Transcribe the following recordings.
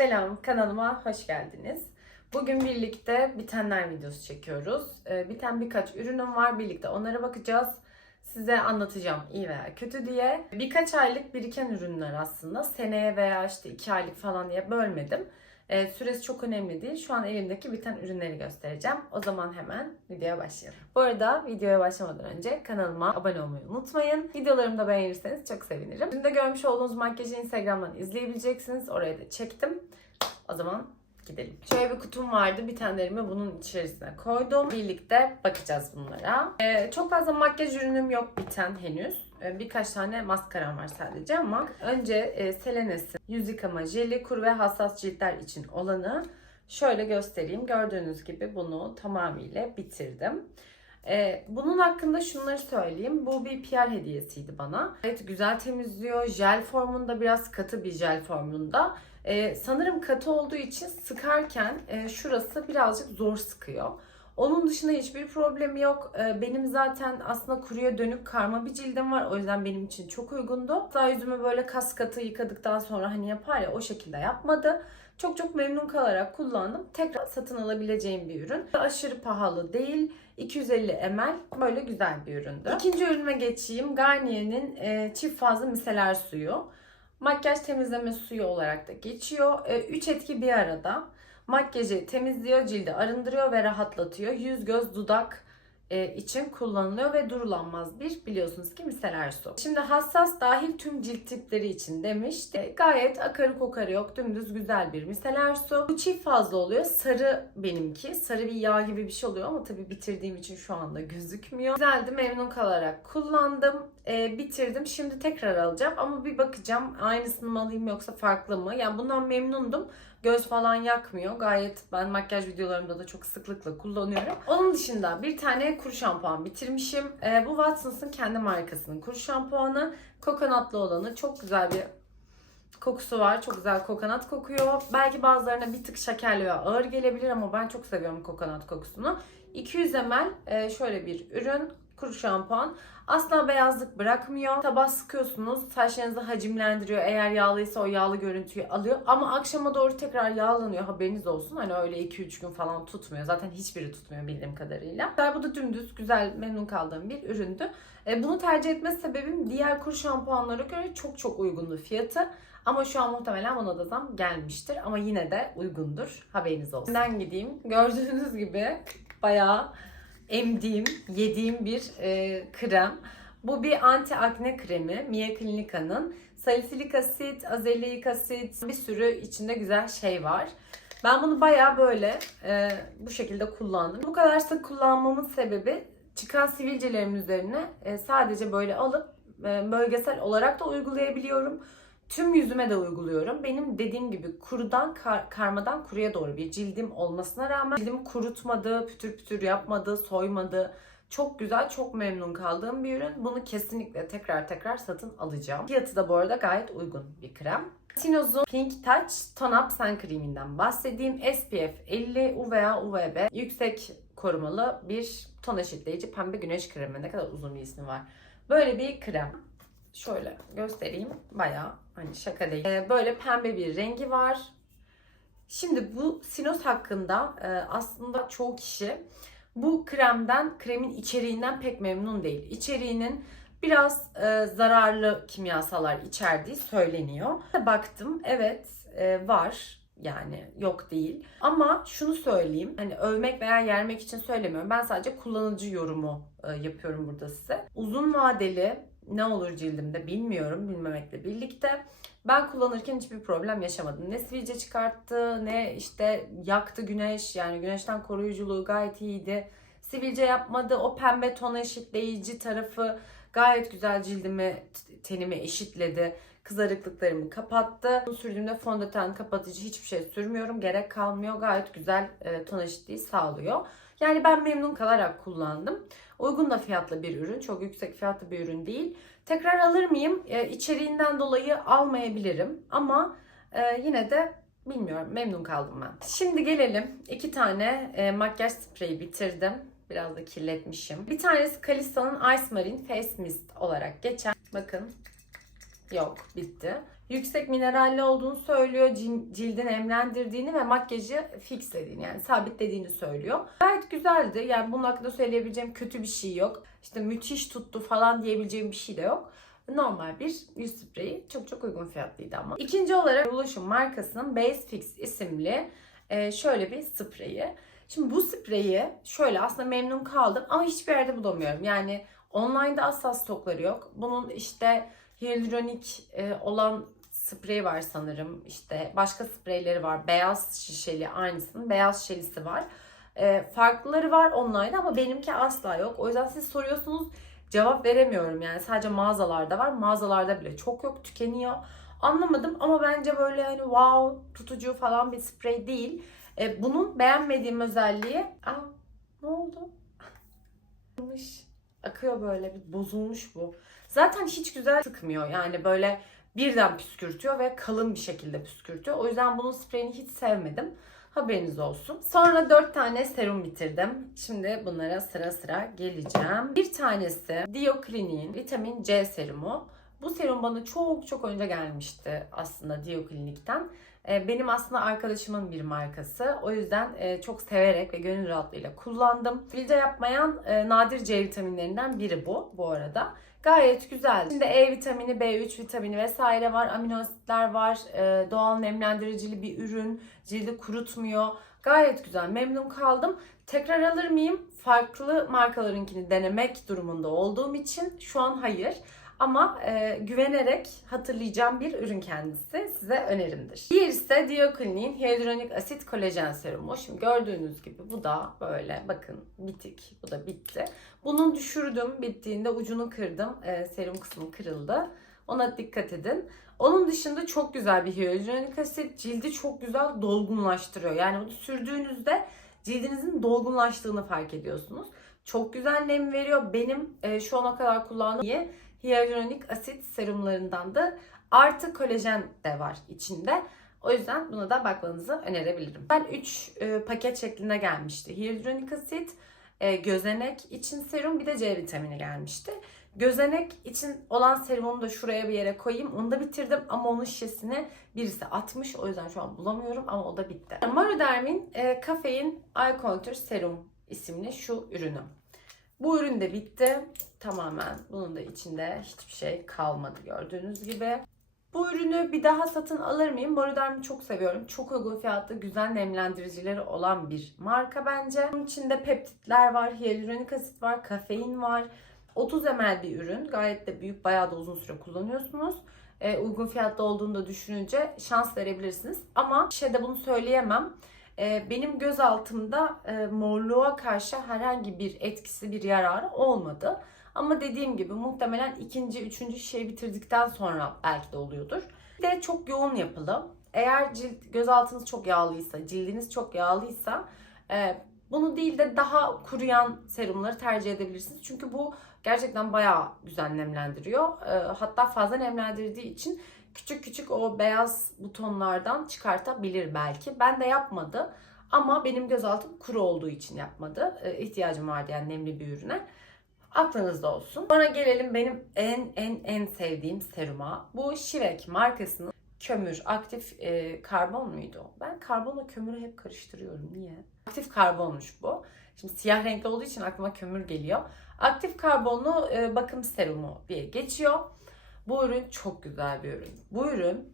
Selam, kanalıma hoş geldiniz. Bugün birlikte bitenler videosu çekiyoruz. Ee, biten birkaç ürünüm var, birlikte onlara bakacağız. Size anlatacağım iyi veya kötü diye. Birkaç aylık biriken ürünler aslında. Seneye veya işte iki aylık falan diye bölmedim. Ee, süresi çok önemli değil. Şu an elimdeki biten ürünleri göstereceğim. O zaman hemen videoya başlayalım. Bu arada videoya başlamadan önce kanalıma abone olmayı unutmayın. Videolarımı da beğenirseniz çok sevinirim. Şimdi görmüş olduğunuz makyajı Instagram'dan izleyebileceksiniz. Oraya da çektim. O zaman gidelim. Şöyle bir kutum vardı. Bitenlerimi bunun içerisine koydum. Birlikte bakacağız bunlara. Ee, çok fazla makyaj ürünüm yok biten henüz. Ee, birkaç tane maskaram var sadece ama önce e, Selenes'in yüz yıkama jeli kuru ve hassas ciltler için olanı şöyle göstereyim. Gördüğünüz gibi bunu tamamıyla bitirdim. Ee, bunun hakkında şunları söyleyeyim. Bu bir PR hediyesiydi bana. Evet güzel temizliyor. Jel formunda biraz katı bir jel formunda. Sanırım katı olduğu için sıkarken e, şurası birazcık zor sıkıyor. Onun dışında hiçbir problemi yok. Ee, benim zaten aslında kuruya dönük karma bir cildim var. O yüzden benim için çok uygundu. Hatta yüzümü böyle kas katı yıkadıktan sonra hani yapar ya o şekilde yapmadı. Çok çok memnun kalarak kullandım. Tekrar satın alabileceğim bir ürün. Aşırı pahalı değil. 250 ml böyle güzel bir üründü. İkinci ürüne geçeyim. Garnier'in e, çift fazla miseler suyu. Makyaj temizleme suyu olarak da geçiyor. 3 etki bir arada. Makyajı temizliyor, cildi arındırıyor ve rahatlatıyor. Yüz, göz, dudak e, için kullanılıyor ve durulanmaz bir biliyorsunuz ki miseler su. Şimdi hassas dahil tüm cilt tipleri için demiş. E, gayet akarı kokarı yok. Dümdüz güzel bir miseler su. Bu çift fazla oluyor. Sarı benimki. Sarı bir yağ gibi bir şey oluyor ama tabii bitirdiğim için şu anda gözükmüyor. Güzeldi memnun kalarak kullandım. E, bitirdim. Şimdi tekrar alacağım ama bir bakacağım aynısını mı alayım yoksa farklı mı? Yani bundan memnundum. Göz falan yakmıyor. Gayet ben makyaj videolarımda da çok sıklıkla kullanıyorum. Onun dışında bir tane kuru şampuan bitirmişim. Ee, bu Watsons'ın kendi markasının kuru şampuanı. Kokonatlı olanı çok güzel bir kokusu var. Çok güzel kokonat kokuyor. Belki bazılarına bir tık şekerli ve ağır gelebilir ama ben çok seviyorum kokonat kokusunu. 200 ml e, şöyle bir ürün kuru şampuan. Asla beyazlık bırakmıyor. Sabah sıkıyorsunuz. Saçlarınızı hacimlendiriyor. Eğer yağlıysa o yağlı görüntüyü alıyor. Ama akşama doğru tekrar yağlanıyor. Haberiniz olsun. Hani öyle 2-3 gün falan tutmuyor. Zaten hiçbiri tutmuyor bildiğim kadarıyla. Bu da dümdüz, güzel, memnun kaldığım bir üründü. E, bunu tercih etme sebebim diğer kuru şampuanlara göre çok çok uygundu fiyatı. Ama şu an muhtemelen ona da zam gelmiştir. Ama yine de uygundur. Haberiniz olsun. Ben gideyim. Gördüğünüz gibi bayağı emdiğim, yediğim bir e, krem. Bu bir anti akne kremi. Mia Clinica'nın. Salisilik asit, azelaic asit bir sürü içinde güzel şey var. Ben bunu bayağı böyle e, bu şekilde kullandım. Bu kadar sık kullanmamın sebebi çıkan sivilcelerim üzerine e, sadece böyle alıp e, bölgesel olarak da uygulayabiliyorum. Tüm yüzüme de uyguluyorum. Benim dediğim gibi kurudan kar, karmadan kuruya doğru bir cildim olmasına rağmen cildimi kurutmadı, pütür pütür yapmadı, soymadı. Çok güzel, çok memnun kaldığım bir ürün. Bunu kesinlikle tekrar tekrar satın alacağım. Fiyatı da bu arada gayet uygun bir krem. Sinoz'un Pink Touch Tone Up Sun Cream'inden bahsedeyim. SPF 50 UVA UVB yüksek korumalı bir ton eşitleyici pembe güneş kremi. Ne kadar uzun bir ismi var. Böyle bir krem. Şöyle göstereyim. Bayağı hani şaka değil. Ee, böyle pembe bir rengi var. Şimdi bu Sinos hakkında e, aslında çoğu kişi bu kremden, kremin içeriğinden pek memnun değil. İçeriğinin biraz e, zararlı kimyasallar içerdiği söyleniyor. Baktım evet e, var yani yok değil. Ama şunu söyleyeyim. Hani övmek veya yermek için söylemiyorum. Ben sadece kullanıcı yorumu e, yapıyorum burada size. Uzun vadeli ne olur cildimde bilmiyorum bilmemekle birlikte. Ben kullanırken hiçbir problem yaşamadım. Ne sivilce çıkarttı ne işte yaktı güneş. Yani güneşten koruyuculuğu gayet iyiydi. Sivilce yapmadı. O pembe ton eşitleyici tarafı gayet güzel cildimi, tenimi eşitledi. Kızarıklıklarımı kapattı. Sürdüğümde fondöten kapatıcı hiçbir şey sürmüyorum. Gerek kalmıyor. Gayet güzel e, ton eşitliği sağlıyor. Yani ben memnun kalarak kullandım. Uygun da fiyatlı bir ürün. Çok yüksek fiyatlı bir ürün değil. Tekrar alır mıyım? E, içeriğinden dolayı almayabilirim. Ama e, yine de bilmiyorum. Memnun kaldım ben. Şimdi gelelim. iki tane e, makyaj spreyi bitirdim. Biraz da kirletmişim. Bir tanesi Calista'nın Ice Marine Face Mist olarak geçen. Bakın. Yok, bitti. Yüksek mineralli olduğunu söylüyor, cildini emlendirdiğini ve makyajı fixlediğini yani sabitlediğini söylüyor. Gayet güzeldi. Yani bunun hakkında söyleyebileceğim kötü bir şey yok. İşte müthiş tuttu falan diyebileceğim bir şey de yok. Normal bir yüz spreyi. Çok çok uygun fiyatlıydı ama. İkinci olarak Revolution markasının Base Fix isimli e, şöyle bir spreyi. Şimdi bu spreyi şöyle aslında memnun kaldım ama hiçbir yerde bulamıyorum. Yani online'da asla stokları yok. Bunun işte hyaluronik e, olan sprey var sanırım. İşte başka spreyleri var. Beyaz şişeli aynısının beyaz şişelisi var. E, farklıları var online'da ama benimki asla yok. O yüzden siz soruyorsunuz cevap veremiyorum yani. Sadece mağazalarda var. Mağazalarda bile çok yok. Tükeniyor. Anlamadım ama bence böyle hani wow tutucu falan bir sprey değil. E, bunun beğenmediğim özelliği... Aa, ne oldu? Akıyor böyle bir bozulmuş bu. Zaten hiç güzel sıkmıyor. Yani böyle birden püskürtüyor ve kalın bir şekilde püskürtüyor. O yüzden bunun spreyini hiç sevmedim. Haberiniz olsun. Sonra 4 tane serum bitirdim. Şimdi bunlara sıra sıra geleceğim. Bir tanesi Dio Clinic'in vitamin C serumu. Bu serum bana çok çok önce gelmişti aslında Dio Clinic'ten. Ee, Benim aslında arkadaşımın bir markası. O yüzden e, çok severek ve gönül rahatlığıyla kullandım. Sivilce yapmayan e, nadir C vitaminlerinden biri bu bu arada. Gayet güzel. İçinde E vitamini, B3 vitamini vesaire var. Amino asitler var. e, Doğal nemlendiricili bir ürün. Cildi kurutmuyor. Gayet güzel. Memnun kaldım. Tekrar alır mıyım? Farklı markalarınkini denemek durumunda olduğum için şu an hayır. Ama e, güvenerek hatırlayacağım bir ürün kendisi. Size önerimdir. Diğer ise Dioclini'nin hyaluronik asit kolajen serumu. Şimdi gördüğünüz gibi bu da böyle bakın bitik. Bu da bitti. Bunu düşürdüm. Bittiğinde ucunu kırdım. E, serum kısmı kırıldı. Ona dikkat edin. Onun dışında çok güzel bir hyaluronik asit. Cildi çok güzel dolgunlaştırıyor. Yani bunu sürdüğünüzde cildinizin dolgunlaştığını fark ediyorsunuz. Çok güzel nem veriyor. Benim e, şu ana kadar kullandığım hyaluronik asit serumlarından da artı kolajen de var içinde. O yüzden buna da bakmanızı önerebilirim. Ben 3 paket şeklinde gelmişti. Hyaluronik asit, e, gözenek için serum bir de C vitamini gelmişti. Gözenek için olan serumumu da şuraya bir yere koyayım. Onu da bitirdim ama onun şişesini birisi atmış. O yüzden şu an bulamıyorum ama o da bitti. Maroderm'in e, kafein eye contour serum isimli şu ürünü. Bu ürün de bitti. Tamamen bunun da içinde hiçbir şey kalmadı gördüğünüz gibi. Bu ürünü bir daha satın alır mıyım? Maroderm'i çok seviyorum. Çok uygun fiyatlı, güzel nemlendiricileri olan bir marka bence. Bunun içinde peptitler var, hyaluronik asit var, kafein var. 30 ml bir ürün. Gayet de büyük, bayağı da uzun süre kullanıyorsunuz. Ee, uygun fiyatlı olduğunu da düşününce şans verebilirsiniz. Ama şeyde bunu söyleyemem. Ee, benim göz altımda e, morluğa karşı herhangi bir etkisi, bir yararı olmadı. Ama dediğim gibi muhtemelen ikinci, üçüncü şişeyi bitirdikten sonra belki de oluyordur. Bir de çok yoğun yapılı. Eğer cilt, göz altınız çok yağlıysa, cildiniz çok yağlıysa e, bunu değil de daha kuruyan serumları tercih edebilirsiniz. Çünkü bu gerçekten bayağı güzel nemlendiriyor. E, hatta fazla nemlendirdiği için küçük küçük o beyaz butonlardan çıkartabilir belki. Ben de yapmadı. Ama benim göz altım kuru olduğu için yapmadı. E, ihtiyacım vardı yani nemli bir ürüne. Aklınızda olsun. Sonra gelelim benim en en en sevdiğim seruma. Bu Şivek markasının kömür, aktif e, karbon muydu? Ben karbonla kömürü hep karıştırıyorum. Niye? Aktif karbonmuş bu. Şimdi siyah renkli olduğu için aklıma kömür geliyor. Aktif karbonlu e, bakım serumu diye geçiyor. Bu ürün çok güzel bir ürün. Bu ürün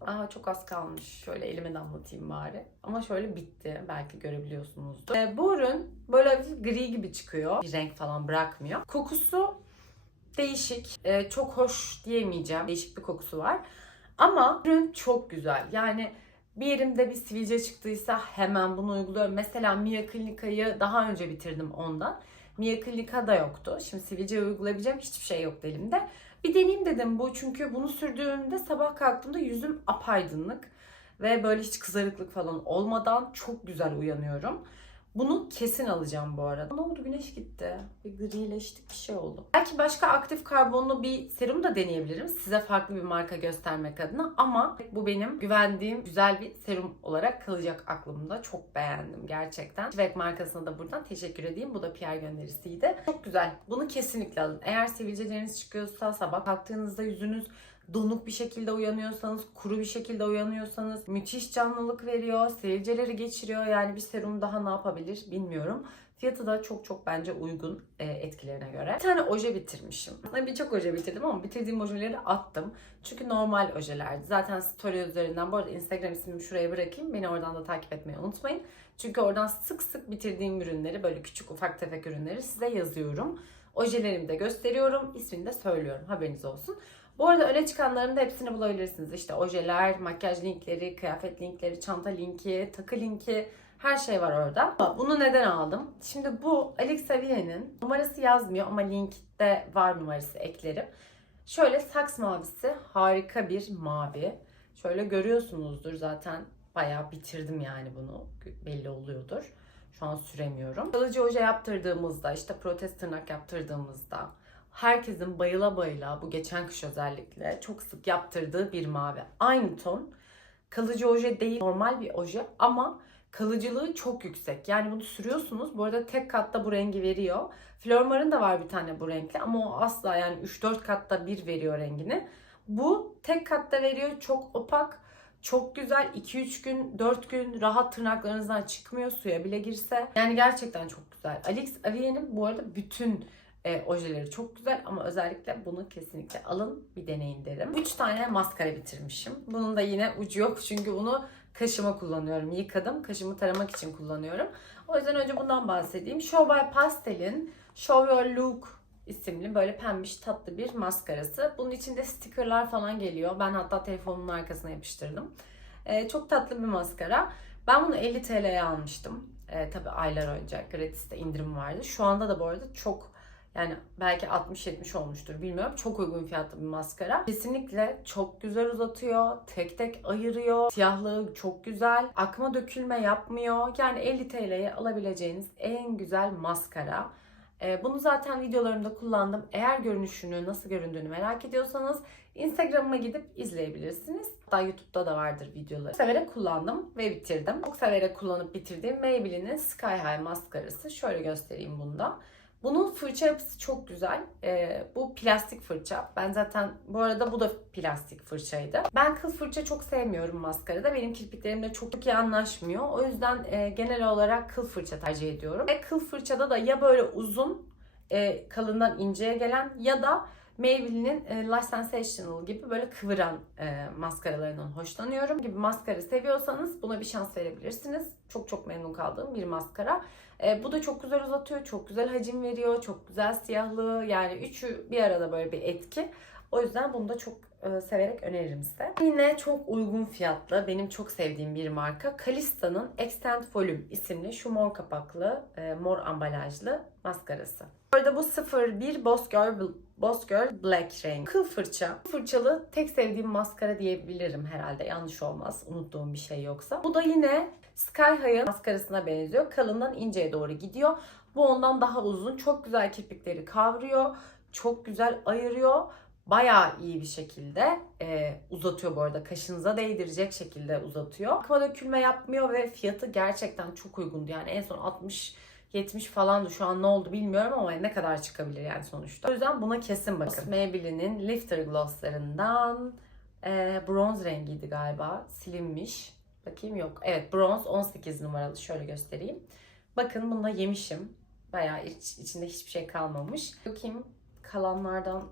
Aa çok az kalmış. Şöyle elime damlatayım bari. Ama şöyle bitti. Belki görebiliyorsunuzdur. Ee, bu ürün böyle hafif gri gibi çıkıyor. Bir renk falan bırakmıyor. Kokusu değişik. Ee, çok hoş diyemeyeceğim. Değişik bir kokusu var. Ama ürün çok güzel. Yani bir yerimde bir sivilce çıktıysa hemen bunu uyguluyorum. Mesela Mia Clinica'yı daha önce bitirdim ondan. Mia Clinica da yoktu. Şimdi sivilce uygulayabileceğim hiçbir şey yoktu elimde. Bir deneyeyim dedim bu çünkü bunu sürdüğümde sabah kalktığımda yüzüm apaydınlık ve böyle hiç kızarıklık falan olmadan çok güzel uyanıyorum. Bunu kesin alacağım bu arada. Ne oldu? Güneş gitti. Bir grileştik bir şey oldu. Belki başka aktif karbonlu bir serum da deneyebilirim. Size farklı bir marka göstermek adına. Ama bu benim güvendiğim güzel bir serum olarak kalacak aklımda. Çok beğendim gerçekten. Şivek markasına da buradan teşekkür edeyim. Bu da PR gönderisiydi. Çok güzel. Bunu kesinlikle alın. Eğer sivilceleriniz çıkıyorsa sabah kalktığınızda yüzünüz donuk bir şekilde uyanıyorsanız, kuru bir şekilde uyanıyorsanız müthiş canlılık veriyor, sivilceleri geçiriyor. Yani bir serum daha ne yapabilir bilmiyorum. Fiyatı da çok çok bence uygun e, etkilerine göre. Bir tane oje bitirmişim. Birçok oje bitirdim ama bitirdiğim ojeleri attım. Çünkü normal ojelerdi. Zaten story üzerinden bu arada Instagram ismimi şuraya bırakayım. Beni oradan da takip etmeyi unutmayın. Çünkü oradan sık sık bitirdiğim ürünleri böyle küçük ufak tefek ürünleri size yazıyorum. Ojelerimi de gösteriyorum. ismini de söylüyorum. Haberiniz olsun. Bu arada öne çıkanların da hepsini bulabilirsiniz. İşte ojeler, makyaj linkleri, kıyafet linkleri, çanta linki, takı linki her şey var orada. Bunu neden aldım? Şimdi bu Alex Savier'in numarası yazmıyor ama linkte var numarası eklerim. Şöyle saks mavisi harika bir mavi. Şöyle görüyorsunuzdur zaten bayağı bitirdim yani bunu. Belli oluyordur. Şu an süremiyorum. Kalıcı oje yaptırdığımızda işte protez tırnak yaptırdığımızda herkesin bayıla bayıla bu geçen kış özellikle çok sık yaptırdığı bir mavi. Aynı ton. Kalıcı oje değil normal bir oje ama kalıcılığı çok yüksek. Yani bunu sürüyorsunuz. Bu arada tek katta bu rengi veriyor. Flormar'ın da var bir tane bu renkli ama o asla yani 3-4 katta bir veriyor rengini. Bu tek katta veriyor. Çok opak. Çok güzel. 2-3 gün, 4 gün rahat tırnaklarınızdan çıkmıyor. Suya bile girse. Yani gerçekten çok güzel. Alex Avier'in bu arada bütün e, ojeleri çok güzel ama özellikle bunu kesinlikle alın bir deneyin derim. 3 tane maskara bitirmişim. Bunun da yine ucu yok çünkü bunu kaşıma kullanıyorum. Yıkadım. Kaşımı taramak için kullanıyorum. O yüzden önce bundan bahsedeyim. Show by Pastel'in Show Your Look isimli böyle pembiş tatlı bir maskarası. Bunun içinde stickerlar falan geliyor. Ben hatta telefonumun arkasına yapıştırdım. Ee, çok tatlı bir maskara. Ben bunu 50 TL'ye almıştım. Ee, tabii aylar önce gratis'te indirim vardı. Şu anda da bu arada çok yani belki 60-70 olmuştur bilmiyorum. Çok uygun fiyatlı bir maskara. Kesinlikle çok güzel uzatıyor. Tek tek ayırıyor. Siyahlığı çok güzel. Akma dökülme yapmıyor. Yani 50 TL'ye alabileceğiniz en güzel maskara. Ee, Bunu zaten videolarımda kullandım. Eğer görünüşünü, nasıl göründüğünü merak ediyorsanız Instagram'ıma gidip izleyebilirsiniz. Hatta YouTube'da da vardır videoları. Severek kullandım ve bitirdim. Çok severek kullanıp bitirdiğim Maybelline'in Sky High maskarası. Şöyle göstereyim bunda. Bunun fırça yapısı çok güzel. Ee, bu plastik fırça. Ben zaten bu arada bu da plastik fırçaydı. Ben kıl fırça çok sevmiyorum maskarada. Benim kirpiklerimle çok, iyi anlaşmıyor. O yüzden e, genel olarak kıl fırça tercih ediyorum. Ve kıl fırçada da ya böyle uzun, e, kalından inceye gelen ya da Maybelline'in e, Lash Sensational gibi böyle kıvıran e, maskaralarından hoşlanıyorum. Gibi maskara seviyorsanız buna bir şans verebilirsiniz. Çok çok memnun kaldığım bir maskara. E, bu da çok güzel uzatıyor, çok güzel hacim veriyor, çok güzel siyahlığı. Yani üçü bir arada böyle bir etki. O yüzden bunu da çok e, severek öneririm size. Yine çok uygun fiyatlı, benim çok sevdiğim bir marka. Calista'nın Extend Volume isimli şu mor kapaklı, e, mor ambalajlı maskarası. Bu arada bu 01 Boss Girl, Boss Girl Black renk. Kıl fırça. Fırçalı tek sevdiğim maskara diyebilirim herhalde. Yanlış olmaz. Unuttuğum bir şey yoksa. Bu da yine Sky High'ın maskarasına benziyor. Kalından inceye doğru gidiyor. Bu ondan daha uzun. Çok güzel kirpikleri kavruyor. Çok güzel ayırıyor. Bayağı iyi bir şekilde e, uzatıyor bu arada. Kaşınıza değdirecek şekilde uzatıyor. Akma dökülme yapmıyor ve fiyatı gerçekten çok uygundu. Yani en son 60 70 falandı. Şu an ne oldu bilmiyorum ama ne kadar çıkabilir yani sonuçta. O yüzden buna kesin bakın. Maybelline'in Lifter Gloss'larından e, bronz rengiydi galiba. Silinmiş. Bakayım yok. Evet bronz 18 numaralı. Şöyle göstereyim. Bakın bunu yemişim. Bayağı iç, içinde hiçbir şey kalmamış. Bakayım kalanlardan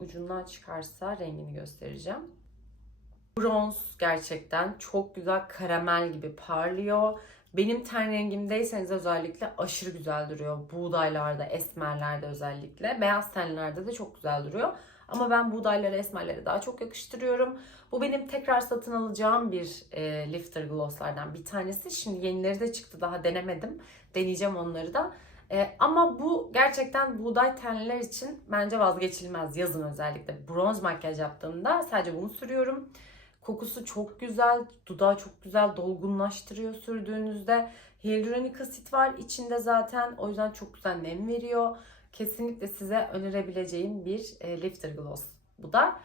ucundan çıkarsa rengini göstereceğim. Bronz gerçekten çok güzel karamel gibi parlıyor. Benim ten rengimdeyseniz özellikle aşırı güzel duruyor. Buğdaylarda, esmerlerde özellikle. Beyaz tenlerde de çok güzel duruyor. Ama ben buğdaylara, esmerlere daha çok yakıştırıyorum. Bu benim tekrar satın alacağım bir e, lifter glosslardan bir tanesi. Şimdi yenileri de çıktı daha denemedim. Deneyeceğim onları da. E, ama bu gerçekten buğday tenliler için bence vazgeçilmez. Yazın özellikle bronz makyaj yaptığımda sadece bunu sürüyorum. Kokusu çok güzel, dudağı çok güzel dolgunlaştırıyor sürdüğünüzde. Hyaluronik asit var içinde zaten. O yüzden çok güzel nem veriyor. Kesinlikle size önerebileceğim bir e, lifter gloss. Bu da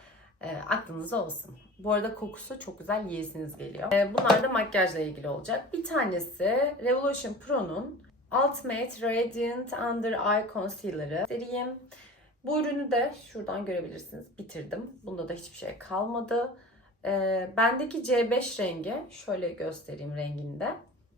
e, aklınızda olsun. Bu arada kokusu çok güzel yiyesiniz geliyor. E, bunlar da makyajla ilgili olacak. Bir tanesi Revolution Pro'nun Ultimate Radiant Under Eye Concealer'ı. Seriyim. Bu ürünü de şuradan görebilirsiniz. Bitirdim. Bunda da hiçbir şey kalmadı. Ee, bendeki C5 rengi. Şöyle göstereyim renginde.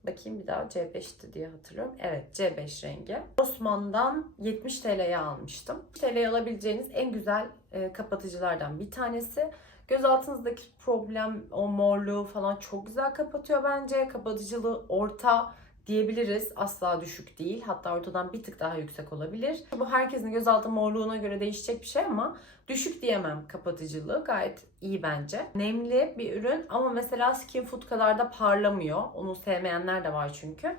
Bakayım bir daha C5'ti diye hatırlıyorum. Evet C5 rengi. Osman'dan 70 TL'ye almıştım. 70 TL'ye alabileceğiniz en güzel e, kapatıcılardan bir tanesi. Göz altınızdaki problem, o morluğu falan çok güzel kapatıyor bence. Kapatıcılığı orta diyebiliriz. Asla düşük değil. Hatta ortadan bir tık daha yüksek olabilir. Bu herkesin gözaltı morluğuna göre değişecek bir şey ama düşük diyemem kapatıcılığı. Gayet iyi bence. Nemli bir ürün ama mesela Skin Food kadar da parlamıyor. Onu sevmeyenler de var çünkü.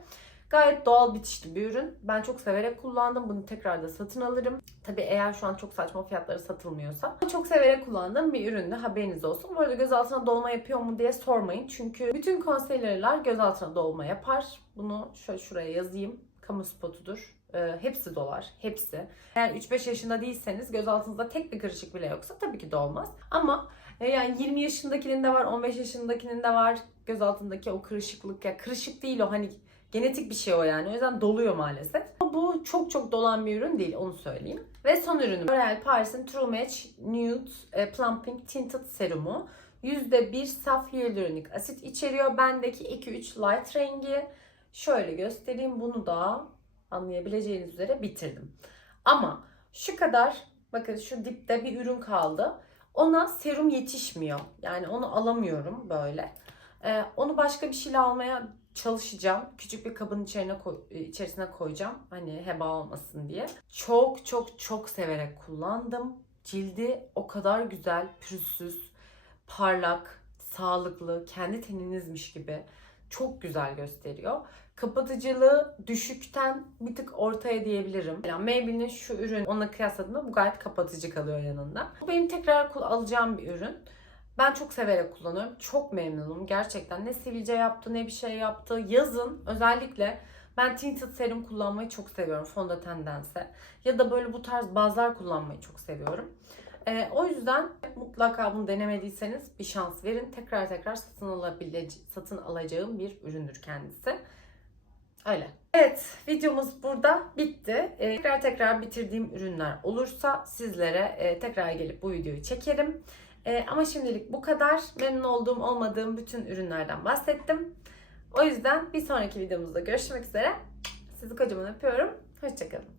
Gayet doğal bitişli bir ürün. Ben çok severek kullandım. Bunu tekrar da satın alırım. Tabii eğer şu an çok saçma fiyatları satılmıyorsa. Çok severek kullandığım bir üründü. Haberiniz olsun. Bu arada göz altına dolma yapıyor mu diye sormayın. Çünkü bütün concealer'lar göz altına dolma yapar. Bunu şöyle şuraya yazayım. Kamu spotudur. Ee, hepsi dolar. Hepsi. Eğer 3-5 yaşında değilseniz göz altınızda tek bir kırışık bile yoksa tabii ki dolmaz. Ama e, yani 20 yaşındakinin de var, 15 yaşındakinin de var. Göz altındaki o kırışıklık ya kırışık değil o hani Genetik bir şey o yani. O yüzden doluyor maalesef. Ama bu çok çok dolan bir ürün değil onu söyleyeyim. Ve son ürünüm. L'Oreal Paris'in True Match Nude e, Plumping Tinted Serumu. %1 saf hyaluronik asit içeriyor. Bendeki 2-3 light rengi. Şöyle göstereyim. Bunu da anlayabileceğiniz üzere bitirdim. Ama şu kadar bakın şu dipte bir ürün kaldı. Ona serum yetişmiyor. Yani onu alamıyorum böyle. Ee, onu başka bir şeyle almaya çalışacağım. Küçük bir kabın içerine koy, içerisine koyacağım. Hani heba olmasın diye. Çok çok çok severek kullandım. Cildi o kadar güzel, pürüzsüz, parlak, sağlıklı, kendi teninizmiş gibi çok güzel gösteriyor. Kapatıcılığı düşükten bir tık ortaya diyebilirim. Yani Maybelline'in şu ürün onunla kıyasladığımda bu gayet kapatıcı kalıyor yanında. Bu benim tekrar alacağım bir ürün. Ben çok severek kullanıyorum. Çok memnunum. Gerçekten ne sivilce yaptı ne bir şey yaptı. Yazın özellikle ben tinted serum kullanmayı çok seviyorum fondötendense. Ya da böyle bu tarz bazlar kullanmayı çok seviyorum. Ee, o yüzden mutlaka bunu denemediyseniz bir şans verin. Tekrar tekrar satın, alabilece- satın alacağım bir üründür kendisi. Öyle. Evet videomuz burada bitti. Ee, tekrar tekrar bitirdiğim ürünler olursa sizlere e, tekrar gelip bu videoyu çekerim. Ee, ama şimdilik bu kadar. Memnun olduğum olmadığım bütün ürünlerden bahsettim. O yüzden bir sonraki videomuzda görüşmek üzere. Sizi kocaman öpüyorum. Hoşçakalın.